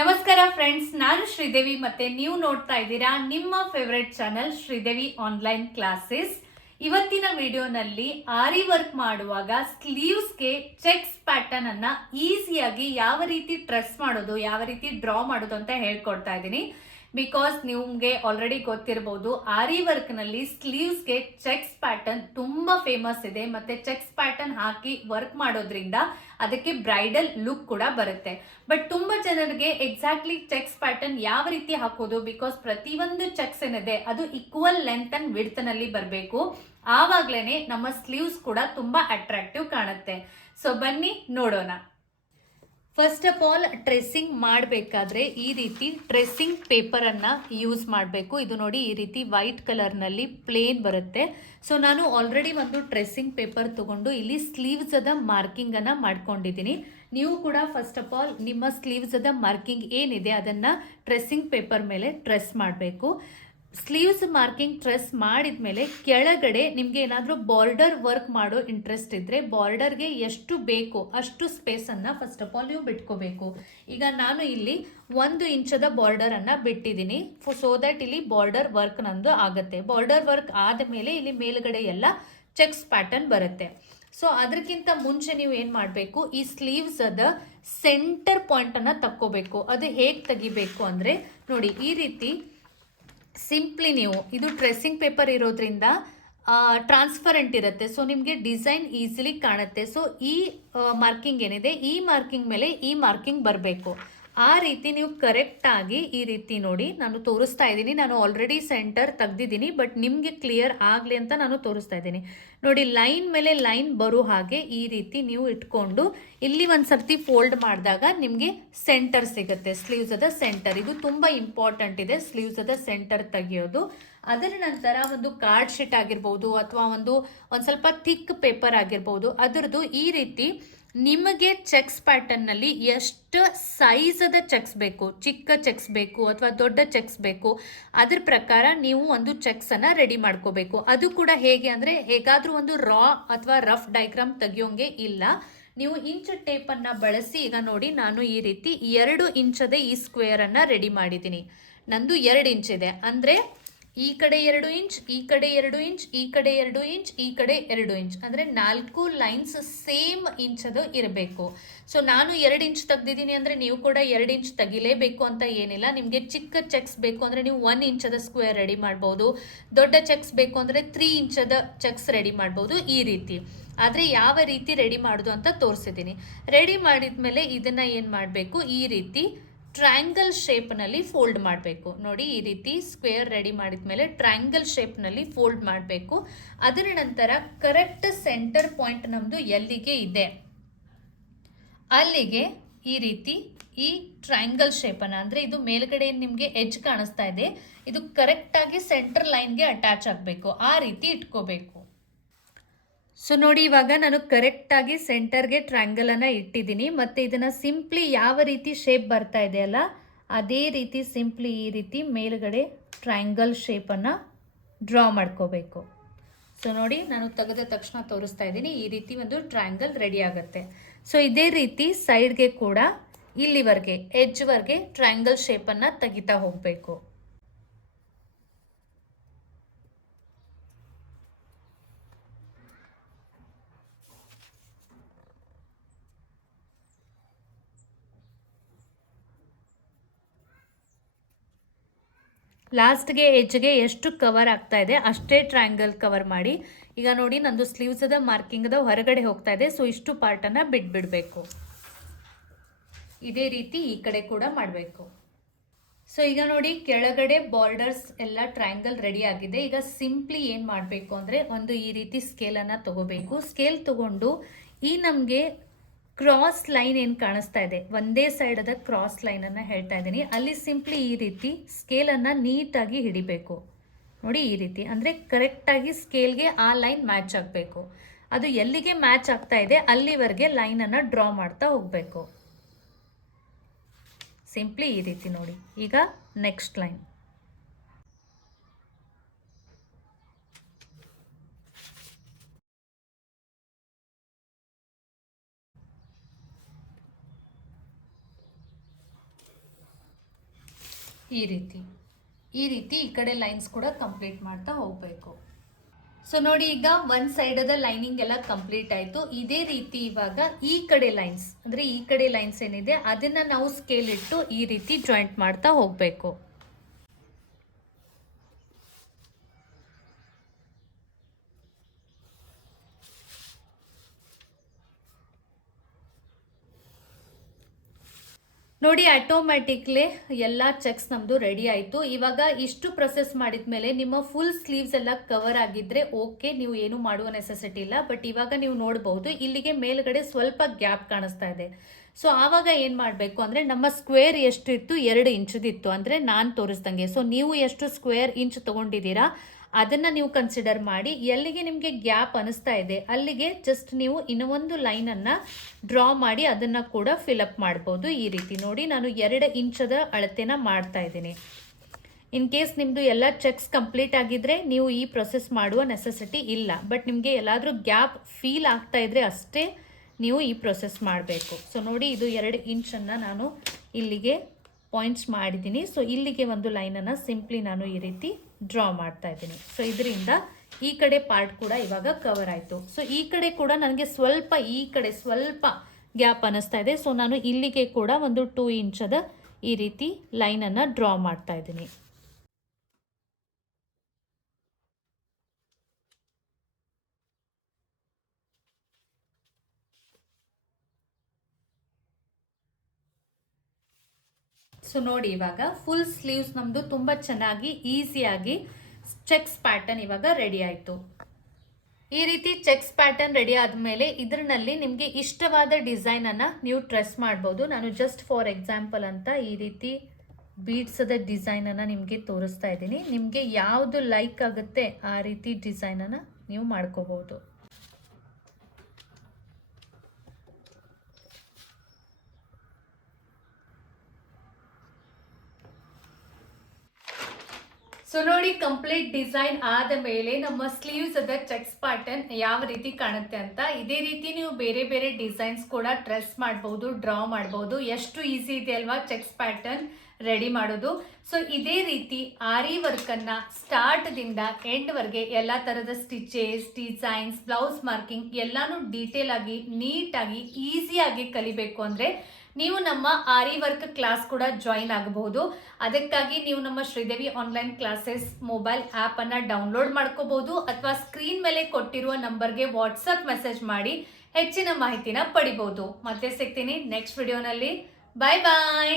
ನಮಸ್ಕಾರ ಫ್ರೆಂಡ್ಸ್, ನಾನು ಶ್ರೀದೇವಿ ಮತ್ತೆ ನೀವು ನೋಡ್ತಾ ಇದ್ದೀರಾ ನಿಮ್ಮ favourite channel Sridevi online classes. ಇವತ್ತಿನ ವಿಡಿಯೋನಲ್ಲಿ ಆರಿ ವರ್ಕ್ ಮಾಡುವಾಗ ಸ್ಲೀವ್ಸ್ಗೆ ಚೆಕ್ಸ್ ಪ್ಯಾಟರ್ನ್ ಅನ್ನ ಈಸಿಯಾಗಿ ಯಾವ ರೀತಿ ಟ್ರೆಸ್ ಮಾಡೋದು, ಯಾವ ರೀತಿ ಡ್ರಾ ಮಾಡೋದು ಅಂತ ಹೇಳ್ಕೊಡ್ತಾ ಇದ್ದೀನಿ. ಬಿಕಾಸ್ ನಿಮ್ಗೆ ಆಲ್ರೆಡಿ ಗೊತ್ತಿರಬಹುದು, ಆರಿ ವರ್ಕ್ ನಲ್ಲಿ ಸ್ಲೀವ್ಸ್ಗೆ ಚೆಕ್ಸ್ ಪ್ಯಾಟರ್ನ್ ತುಂಬಾ ಫೇಮಸ್ ಇದೆ. ಮತ್ತೆ ಚೆಕ್ಸ್ ಪ್ಯಾಟರ್ನ್ ಹಾಕಿ ವರ್ಕ್ ಮಾಡೋದ್ರಿಂದ ಅದಕ್ಕೆ ಬ್ರೈಡಲ್ ಲುಕ್ ಕೂಡ ಬರುತ್ತೆ. ಬಟ್ ತುಂಬಾ ಜನರಿಗೆ ಎಕ್ಸಾಕ್ಟ್ಲಿ ಚೆಕ್ಸ್ ಪ್ಯಾಟರ್ನ್ ಯಾವ ರೀತಿ ಹಾಕೋದು, ಬಿಕಾಸ್ ಪ್ರತಿಯೊಂದು ಚೆಕ್ಸ್ ಏನಿದೆ ಅದು ಈಕ್ವಲ್ ಲೆಂತ್ ಅಂಡ್ ವಿಡ್ತ್ ನಲ್ಲಿ ಬರಬೇಕು. ಆವಾಗ್ಲೇನೆ ನಮ್ಮ ಸ್ಲೀವ್ಸ್ ಕೂಡ ತುಂಬಾ ಅಟ್ರಾಕ್ಟಿವ್ ಕಾಣುತ್ತೆ. ಸೊ ಬನ್ನಿ ನೋಡೋಣ. ಫಸ್ಟ್ ಆಫ್ ಆಲ್ ಟ್ರೆಸ್ಸಿಂಗ್ ಮಾಡಬೇಕಾದ್ರೆ ಈ ರೀತಿ ಟ್ರೆಸ್ಸಿಂಗ್ ಪೇಪರ್ ಅನ್ನ ಯೂಸ್ ಮಾಡಬೇಕು. ಇದು ನೋಡಿ, ಈ ರೀತಿ ವೈಟ್ ಕಲರ್ ನಲ್ಲಿ ಪ್ಲೇನ್ ಬರುತ್ತೆ. ಸೊ ನಾನು ಆಲ್ರೆಡಿ ಒಂದು ಟ್ರೆಸ್ಸಿಂಗ್ ಪೇಪರ್ ತಗೊಂಡು ಇಲ್ಲಿ ಸ್ಲೀವ್ಸ್ ಅದ ಮಾರ್ಕಿಂಗ್ ಅನ್ನ ಮಾಡ್ಕೊಂಡಿದ್ದೀನಿ. ನೀವು ಕೂಡ ಫಸ್ಟ್ ಆಫ್ ಆಲ್ ನಿಮ್ಮ ಸ್ಲೀವ್ಸ್ ಅದ ಮಾರ್ಕಿಂಗ್ ಏನಿದೆ ಅದನ್ನ ಟ್ರೆಸ್ಸಿಂಗ್ ಪೇಪರ್ ಮೇಲೆ ಟ್ರೆಸ್ ಮಾಡಬೇಕು. ಸ್ಲೀವ್ಸ್ ಮಾರ್ಕಿಂಗ್ ಟ್ರೆಸ್ ಮಾಡಿದ್ಮೇಲೆ ಕೆಳಗಡೆ ನಿಮ್ಗೆ ಏನಾದರೂ ಬಾರ್ಡರ್ ವರ್ಕ್ ಮಾಡೋ ಇಂಟ್ರೆಸ್ಟ್ ಇದ್ರೆ ಬಾರ್ಡರ್ಗೆ ಎಷ್ಟು ಬೇಕು ಅಷ್ಟು ಸ್ಪೇಸ್ ಅನ್ನ ಫಸ್ಟ್ ಆಫ್ ಆಲ್ ನೀವು ಬಿಟ್ಕೋಬೇಕು. ಈಗ ನಾನು ಇಲ್ಲಿ 1 ಇಂಚದ ಬಾರ್ಡರ್ ಅನ್ನ ಬಿಟ್ಟಿದ್ದೀನಿ, ಸೋ ದಟ್ ಇಲ್ಲಿ ಬಾರ್ಡರ್ ವರ್ಕ್ ನಂದು ಆಗುತ್ತೆ. ಬಾರ್ಡರ್ ವರ್ಕ್ ಆದಮೇಲೆ ಇಲ್ಲಿ ಮೇಲ್ಗಡೆ ಎಲ್ಲ ಚೆಕ್ಸ್ ಪ್ಯಾಟರ್ನ್ ಬರುತ್ತೆ. ಸೊ ಅದಕ್ಕಿಂತ ಮುಂಚೆ ನೀವು ಏನು ಮಾಡಬೇಕು, ಈ ಸ್ಲೀವ್ಸ್ ಅದ ಸೆಂಟರ್ ಪಾಯಿಂಟ್ ಅನ್ನ ತಕ್ಕೋಬೇಕು. ಅದು ಹೇಗೆ ತೆಗಿಬೇಕು ಅಂದ್ರೆ ನೋಡಿ, ಈ ರೀತಿ ಸಿಂಪ್ಲಿ ನೀವು, ಇದು ಟ್ರೆಸ್ಸಿಂಗ್ ಪೇಪರ್ ಇರೋದ್ರಿಂದ ಟ್ರಾನ್ಸ್ಪರೆಂಟ್ ಇರುತ್ತೆ. ಸೊ ನಿಮಗೆ ಡಿಸೈನ್ ಈಸಿಲಿ ಕಾಣುತ್ತೆ. ಸೊ ಈ ಮಾರ್ಕಿಂಗ್ ಏನಿದೆ, ಈ ಮಾರ್ಕಿಂಗ್ ಮೇಲೆ ಈ ಮಾರ್ಕಿಂಗ್ ಬರಬೇಕು. ಆ ರೀತಿ ನೀವು ಕರೆಕ್ಟ್ ಆಗಿ ಈ ರೀತಿ ನೋಡಿ, ನಾನು ತೋರಿಸ್ತಾ ಇದ್ದೀನಿ. ನಾನು ಆಲ್ರೆಡಿ ಸೆಂಟರ್ ತೆಗ್ದಿದ್ದೀನಿ, ಬಟ್ ನಿಮಗೆ ಕ್ಲಿಯರ್ ಆಗಲಿ ಅಂತ ನಾನು ತೋರಿಸ್ತಾ ಇದ್ದೀನಿ. ನೋಡಿ, ಲೈನ್ ಮೇಲೆ ಲೈನ್ ಬರೋ ಹಾಗೆ ಈ ರೀತಿ ನೀವು ಇಟ್ಕೊಂಡು ಇಲ್ಲಿ ಒಂದು ಸರ್ತಿ ಫೋಲ್ಡ್ ಮಾಡಿದಾಗ ನಿಮಗೆ ಸೆಂಟರ್ ಸಿಗುತ್ತೆ. ಸ್ಲೀವ್ಸ್ ಅದ ಸೆಂಟರ್ ಇದು ತುಂಬ ಇಂಪಾರ್ಟೆಂಟ್ ಇದೆ, ಸ್ಲೀವ್ಸ್ ಅದ ಸೆಂಟರ್ ತೆಗೆಯೋದು. ಅದರ ನಂತರ ಒಂದು ಕಾರ್ಡ್ ಶೀಟ್ ಆಗಿರ್ಬೋದು ಅಥವಾ ಒಂದು ಸ್ವಲ್ಪ ಥಿಕ್ ಪೇಪರ್ ಆಗಿರ್ಬೋದು, ಅದರದ್ದು ಈ ರೀತಿ ನಿಮಗೆ ಚೆಕ್ಸ್ ಪ್ಯಾಟರ್ನ್ ನಲ್ಲಿ ಎಷ್ಟು ಸೈಜದ ಚೆಕ್ಸ್ ಬೇಕು, ಚಿಕ್ಕ ಚೆಕ್ಸ್ ಬೇಕು ಅಥವಾ ದೊಡ್ಡ ಚೆಕ್ಸ್ ಬೇಕು, ಅದ್ರ ಪ್ರಕಾರ ನೀವು ಒಂದು ಚೆಕ್ಸ್ ಅನ್ನ ರೆಡಿ ಮಾಡ್ಕೋಬೇಕು. ಅದು ಕೂಡ ಹೇಗೆ ಅಂದ್ರೆ, ಹೇಗಾದ್ರೂ ಒಂದು ರಾ ಅಥವಾ ರಫ್ ಡೈಗ್ರಾಮ್ ತೆಗಿಯೋಂಗೆ ಇಲ್ಲ. ನೀವು ಇಂಚ್ ಟೇಪ್ ಅನ್ನ ಬಳಸಿ, ಈಗ ನೋಡಿ ನಾನು ಈ ರೀತಿ 2 ಇಂಚದ ಈ ಸ್ಕ್ವೇರ್ ಅನ್ನ ರೆಡಿ ಮಾಡಿದ್ದೀನಿ. ನಂದು 2 ಇಂಚ್ ಇದೆ ಅಂದ್ರೆ ಈ ಕಡೆ 2 ಇಂಚ್, ಈ ಕಡೆ 2 ಇಂಚ್, ಈ ಕಡೆ 2 ಇಂಚ್, ಈ ಕಡೆ 2 ಇಂಚ್, ಅಂದ್ರೆ 4 ಲೈನ್ಸ್ ಸೇಮ್ ಇಂಚದು ಇರಬೇಕು. ಸೊ ನಾನು 2 ಇಂಚ್ ತೆಗ್ದಿದ್ದೀನಿ ಅಂದ್ರೆ ನೀವು ಕೂಡ 2 ಇಂಚ್ ತೆಗಿಲೇಬೇಕು ಅಂತ ಏನಿಲ್ಲ. ನಿಮಗೆ ಚಿಕ್ಕ ಚೆಕ್ಸ್ ಬೇಕು ಅಂದ್ರೆ ನೀವು 1 ಇಂಚದ ಸ್ಕ್ವೇರ್ ರೆಡಿ ಮಾಡ್ಬೋದು. ದೊಡ್ಡ ಚೆಕ್ಸ್ ಬೇಕು ಅಂದ್ರೆ 3 ಇಂಚದ ಚೆಕ್ಸ್ ರೆಡಿ ಮಾಡ್ಬೋದು. ಈ ರೀತಿ ಆದ್ರೆ ಯಾವ ರೀತಿ ರೆಡಿ ಮಾಡೋದು ಅಂತ ತೋರಿಸಿದ್ದೀನಿ. ರೆಡಿ ಮಾಡಿದ್ಮೇಲೆ ಇದನ್ನ ಏನ್ ಮಾಡಬೇಕು, ಈ ರೀತಿ ಟ್ರಯಾಂಗಲ್ ಶೇಪ್ ನಲ್ಲಿ ಫೋಲ್ಡ್ ಮಾಡಬೇಕು. ನೋಡಿ, ಈ ರೀತಿ ಸ್ಕ್ವೇರ್ ರೆಡಿ ಮಾಡಿದ್ಮೇಲೆ ಟ್ರಯಾಂಗಲ್ ಶೇಪ್ ನಲ್ಲಿ ಫೋಲ್ಡ್ ಮಾಡಬೇಕು. ಅದರ ನಂತರ ಕರೆಕ್ಟ್ ಸೆಂಟರ್ ಪಾಯಿಂಟ್ ನಮ್ದು ಎಲ್ಲಿಗೆ ಇದೆ ಅಲ್ಲಿಗೆ ಈ ರೀತಿ ಈ ಟ್ರಯಾಂಗಲ್ ಶೇಪ್ ಅನ್ನ, ಅಂದ್ರೆ ಇದು ಮೇಲ್ಗಡೆ ನಿಮ್ಗೆ ಎಡ್ಜ್ ಕಾಣಿಸ್ತಾ ಇದೆ, ಇದು ಕರೆಕ್ಟ್ ಆಗಿ ಸೆಂಟರ್ ಲೈನ್ಗೆ ಅಟ್ಯಾಚ್ ಆಗಬೇಕು. ಆ ರೀತಿ ಇಟ್ಕೋಬೇಕು. ಸೊ ನೋಡಿ, ಇವಾಗ ನಾನು ಕರೆಕ್ಟ್ ಆಗಿ ಸೆಂಟರ್ಗೆ ಟ್ರಯಾಂಗಲ್ ಅನ್ನ ಇಟ್ಟಿದ್ದೀನಿ. ಮತ್ತೆ ಇದನ್ನ ಸಿಂಪ್ಲಿ ಯಾವ ರೀತಿ ಶೇಪ್ ಬರ್ತಾ ಇದೆ ಅಲ್ಲ, ಅದೇ ರೀತಿ ಸಿಂಪ್ಲಿ ಈ ರೀತಿ ಮೇಲ್ಗಡೆ ಟ್ರಯಾಂಗಲ್ ಶೇಪ್ ಅನ್ನ ಡ್ರಾ ಮಾಡ್ಕೋಬೇಕು. ಸೊ ನೋಡಿ, ನಾನು ತೆಗೆದ ತಕ್ಷಣ ತೋರಿಸ್ತಾ ಇದ್ದೀನಿ, ಈ ರೀತಿ ಒಂದು ಟ್ರಯಾಂಗಲ್ ರೆಡಿ ಆಗುತ್ತೆ. ಸೊ ಇದೇ ರೀತಿ ಸೈಡ್ಗೆ ಕೂಡ ಇಲ್ಲಿವರೆಗೆ ಎಡ್ಜ್ವರೆಗೆ ಟ್ರಯಾಂಗಲ್ ಶೇಪ್ ಅನ್ನ ತೆಗಿತಾ ಹೋಗಬೇಕು. ಲಾಸ್ಟ್ಗೆ ಎಡ್ಜ್ಗೆ ಎಷ್ಟು ಕವರ್ ಆಗ್ತಾ ಇದೆ ಅಷ್ಟೇ ಟ್ರಯಾಂಗಲ್ ಕವರ್ ಮಾಡಿ. ಈಗ ನೋಡಿ, ನಂದು ಸ್ಲೀವ್ಸ್ ಅದ ಮಾರ್ಕಿಂಗ್ ಅದ ಹೊರಗಡೆ ಹೋಗ್ತಾ ಇದೆ. ಸೊ ಇಷ್ಟು ಪಾರ್ಟ್ ಅನ್ನ ಬಿಟ್ಬಿಡ್ಬೇಕು. ಇದೇ ರೀತಿ ಈ ಕಡೆ ಕೂಡ ಮಾಡಬೇಕು. ಸೊ ಈಗ ನೋಡಿ, ಕೆಳಗಡೆ ಬಾರ್ಡರ್ಸ್ ಎಲ್ಲ ಟ್ರಯಾಂಗಲ್ ರೆಡಿ ಆಗಿದೆ. ಈಗ ಸಿಂಪ್ಲಿ ಏನ್ ಮಾಡಬೇಕು ಅಂದ್ರೆ, ಒಂದು ಈ ರೀತಿ ಸ್ಕೇಲ್ ಅನ್ನ ತಗೋಬೇಕು. ಸ್ಕೇಲ್ ತಗೊಂಡು ಈ ನಮ್ಗೆ ಕ್ರಾಸ್ ಲೈನ್ ಏನು ಕಾಣಿಸ್ತಾ ಇದೆ, ಒಂದೇ ಸೈಡ್ ಅದ ಕ್ರಾಸ್ ಲೈನ್ ಅನ್ನ ಹೇಳ್ತಾ ಇದ್ದೀನಿ, ಅಲ್ಲಿ ಸಿಂಪ್ಲಿ ಈ ರೀತಿ ಸ್ಕೇಲ್ ಅನ್ನ ನೀಟಾಗಿ ಹಿಡಿಬೇಕು. ನೋಡಿ, ಈ ರೀತಿ ಅಂದ್ರೆ ಕರೆಕ್ಟ್ ಆಗಿ ಸ್ಕೇಲ್ಗೆ ಆ ಲೈನ್ ಮ್ಯಾಚ್ ಆಗಬೇಕು. ಅದು ಎಲ್ಲಿಗೆ ಮ್ಯಾಚ್ ಆಗ್ತಾ ಇದೆ ಅಲ್ಲಿವರೆಗೆ ಲೈನ್ ಅನ್ನ ಡ್ರಾ ಮಾಡ್ತಾ ಹೋಗ್ಬೇಕು. ಸಿಂಪ್ಲಿ ಈ ರೀತಿ ನೋಡಿ. ಈಗ ನೆಕ್ಸ್ಟ್ ಲೈನ್. ಈ ರೀತಿ ಈ ಕಡೆ ಲೈನ್ಸ್ ಕೂಡ ಕಂಪ್ಲೀಟ್ ಮಾಡ್ತಾ ಹೋಗಬೇಕು. ಸೊ ನೋಡಿ, ಈಗ ಒಂದು ಸೈಡದ ಲೈನಿಂಗ್ ಎಲ್ಲ ಕಂಪ್ಲೀಟ್ ಆಯಿತು. ಇದೇ ರೀತಿ ಇವಾಗ ಈ ಕಡೆ ಲೈನ್ಸ್, ಅಂದರೆ ಈ ಕಡೆ ಲೈನ್ಸ್ ಏನಿದೆ ಅದನ್ನು ನಾವು ಸ್ಕೇಲ್ ಇಟ್ಟು ಈ ರೀತಿ ಜಾಯಿಂಟ್ ಮಾಡ್ತಾ ಹೋಗಬೇಕು. ನೋಡಿ, ಆಟೋಮ್ಯಾಟಿಕ್ಲಿ ಎಲ್ಲ ಚೆಕ್ಸ್ ನಮ್ಮದು ರೆಡಿ ಆಯಿತು. ಇವಾಗ ಇಷ್ಟು ಪ್ರೊಸೆಸ್ ಮಾಡಿದ ಮೇಲೆ ನಿಮ್ಮ ಫುಲ್ ಸ್ಲೀವ್ಸ್ ಎಲ್ಲ ಕವರ್ ಆಗಿದ್ರೆ ಓಕೆ, ನೀವು ಏನು ಮಾಡುವ ನೆಸೆಸಿಟಿ ಇಲ್ಲ. ಬಟ್ ಇವಾಗ ನೀವು ನೋಡಬಹುದು ಇಲ್ಲಿಗೆ ಮೇಲ್ಗಡೆ ಸ್ವಲ್ಪ ಗ್ಯಾಪ್ ಕಾಣಿಸ್ತಾ ಇದೆ. ಸೊ ಆವಾಗ ಏನು ಮಾಡಬೇಕು ಅಂದರೆ, ನಮ್ಮ ಸ್ಕ್ವೇರ್ ಎಷ್ಟು ಇತ್ತು, 2 ಇಂಚದಿತ್ತು ಅಂದರೆ ನಾನು ತೋರಿಸ್ದಂಗೆ. ಸೊ ನೀವು ಎಷ್ಟು ಸ್ಕ್ವೇರ್ ಇಂಚ್ ತೊಗೊಂಡಿದ್ದೀರಾ ಅದನ್ನು ನೀವು ಕನ್ಸಿಡರ್ ಮಾಡಿ, ಎಲ್ಲಿಗೆ ನಿಮಗೆ ಗ್ಯಾಪ್ ಅನಿಸ್ತಾ ಇದೆ ಅಲ್ಲಿಗೆ ಜಸ್ಟ್ ನೀವು ಇನ್ನೂ ಒಂದು ಲೈನನ್ನು ಡ್ರಾ ಮಾಡಿ ಅದನ್ನು ಕೂಡ ಫಿಲಪ್ ಮಾಡ್ಬೋದು. ಈ ರೀತಿ ನೋಡಿ, ನಾನು 2 ಇಂಚದ ಅಳತೆನ ಮಾಡ್ತಾ ಇದ್ದೀನಿ. ಇನ್ ಕೇಸ್ ನಿಮ್ಮದು ಎಲ್ಲ ಚೆಕ್ಸ್ ಕಂಪ್ಲೀಟ್ ಆಗಿದ್ರೆ ನೀವು ಈ ಪ್ರೊಸೆಸ್ ಮಾಡುವ ನೆಸೆಸಿಟಿ ಇಲ್ಲ. ಬಟ್ ನಿಮಗೆ ಎಲ್ಲಾದರೂ ಗ್ಯಾಪ್ ಫೀಲ್ ಆಗ್ತಾ ಇದ್ರೆ ಅಷ್ಟೇ ನೀವು ಈ ಪ್ರೊಸೆಸ್ ಮಾಡಬೇಕು. ಸೊ ನೋಡಿ, ಇದು 2 ಇಂಚನ್ನು ನಾನು ಇಲ್ಲಿಗೆ ಪಾಯಿಂಟ್ಸ್ ಮಾಡಿದ್ದೀನಿ. ಸೊ ಇಲ್ಲಿಗೆ ಒಂದು ಲೈನನ್ನು ಸಿಂಪ್ಲಿ ನಾನು ಈ ರೀತಿ ಡ್ರಾ ಮಾಡ್ತಾ ಇದ್ದೀನಿ. ಸೊ ಇದರಿಂದ ಈ ಕಡೆ ಪಾರ್ಟ್ ಕೂಡ ಇವಾಗ ಕವರ್ ಆಯಿತು. ಸೊ ಈ ಕಡೆ ಕೂಡ ನನಗೆ ಈ ಕಡೆ ಸ್ವಲ್ಪ ಗ್ಯಾಪ್ ಅನ್ನಿಸ್ತಾ ಇದೆ. ಸೊ ನಾನು ಇಲ್ಲಿಗೆ ಕೂಡ ಒಂದು 2 ಇಂಚದ ಈ ರೀತಿ ಲೈನನ್ನು ಡ್ರಾ ಮಾಡ್ತಾ ಇದ್ದೀನಿ. ಸೊ ನೋಡಿ, ಇವಾಗ ಫುಲ್ ಸ್ಲೀವ್ಸ್ ನಮ್ಮದು ತುಂಬ ಚೆನ್ನಾಗಿ ಈಸಿಯಾಗಿ ಚೆಕ್ಸ್ ಪ್ಯಾಟರ್ನ್ ಇವಾಗ ರೆಡಿ ಆಯಿತು. ಈ ರೀತಿ ಚೆಕ್ಸ್ ಪ್ಯಾಟರ್ನ್ ರೆಡಿ ಆದಮೇಲೆ ಇದರಲ್ಲಿ ನಿಮಗೆ ಇಷ್ಟವಾದ ಡಿಸೈನನ್ನು ನೀವು ಟ್ರೆಸ್ ಮಾಡ್ಬೋದು. ನಾನು ಜಸ್ಟ್ ಫಾರ್ ಎಕ್ಸಾಂಪಲ್ ಅಂತ ಈ ರೀತಿ ಬೀಡ್ಸದ ಡಿಸೈನನ್ನು ನಿಮಗೆ ತೋರಿಸ್ತಾ ಇದ್ದೀನಿ. ನಿಮಗೆ ಯಾವುದು ಲೈಕ್ ಆಗುತ್ತೆ ಆ ರೀತಿ ಡಿಸೈನನ್ನು ನೀವು ಮಾಡ್ಕೋಬೋದು. ಸೊ ನೋಡಿ, ಕಂಪ್ಲೀಟ್ ಡಿಸೈನ್ ಆದ ಮೇಲೆ ನಮ್ಮ ಸ್ಲೀವ್ಸ್ ಅದ ಚೆಕ್ಸ್ ಪ್ಯಾಟರ್ನ್ ಯಾವ ರೀತಿ ಕಾಣುತ್ತೆ ಅಂತ. ಇದೇ ರೀತಿ ನೀವು ಬೇರೆ ಬೇರೆ ಡಿಸೈನ್ಸ್ ಕೂಡ ಟ್ರೆಸ್ ಮಾಡಬಹುದು, ಡ್ರಾ ಮಾಡಬಹುದು. ಎಷ್ಟು ಈಸಿ ಇದೆ ಅಲ್ವಾ ಚೆಕ್ಸ್ ಪ್ಯಾಟರ್ನ್ ರೆಡಿ ಮಾಡೋದು. ಸೊ ಇದೇ ರೀತಿ ಆರಿ ವರ್ಕ್ ಅನ್ನ ಸ್ಟಾರ್ಟ್ ದಿಂದ ಎಂಡ್ ವರೆಗೆ ಎಲ್ಲಾ ತರದ ಸ್ಟಿಚಸ್, ಡಿಸೈನ್ಸ್, ಬ್ಲೌಸ್ ಮಾರ್ಕಿಂಗ್ ಎಲ್ಲಾನು ಡೀಟೇಲ್ ಆಗಿ ನೀಟಾಗಿ ಈಸಿಯಾಗಿ ಕಲಿಬೇಕು ಅಂದ್ರೆ ನೀವು ನಮ್ಮ ಆರಿ ವರ್ಕ್ ಕ್ಲಾಸ್ ಕೂಡ ಜಾಯಿನ್ ಆಗಬಹುದು. ಅದಕ್ಕಾಗಿ ನೀವು ನಮ್ಮ Sridevi online classes mobile app ಅನ್ನ ಡೌನ್ಲೋಡ್ ಮಾಡ್ಕೋಬಹುದು, ಅಥವಾ ಸ್ಕ್ರೀನ್ ಮೇಲೆ ಕೊಟ್ಟಿರುವ ನಂಬರ್ಗೆ ವಾಟ್ಸಪ್ ಮೆಸೇಜ್ ಮಾಡಿ ಹೆಚ್ಚಿನ ಮಾಹಿತಿನ ಪಡಿಬಹುದು. ಮತ್ತೆ ಸಿಗ್ತೀನಿ ನೆಕ್ಸ್ಟ್ ವಿಡಿಯೋನಲ್ಲಿ. ಬಾಯ್ ಬಾಯ್.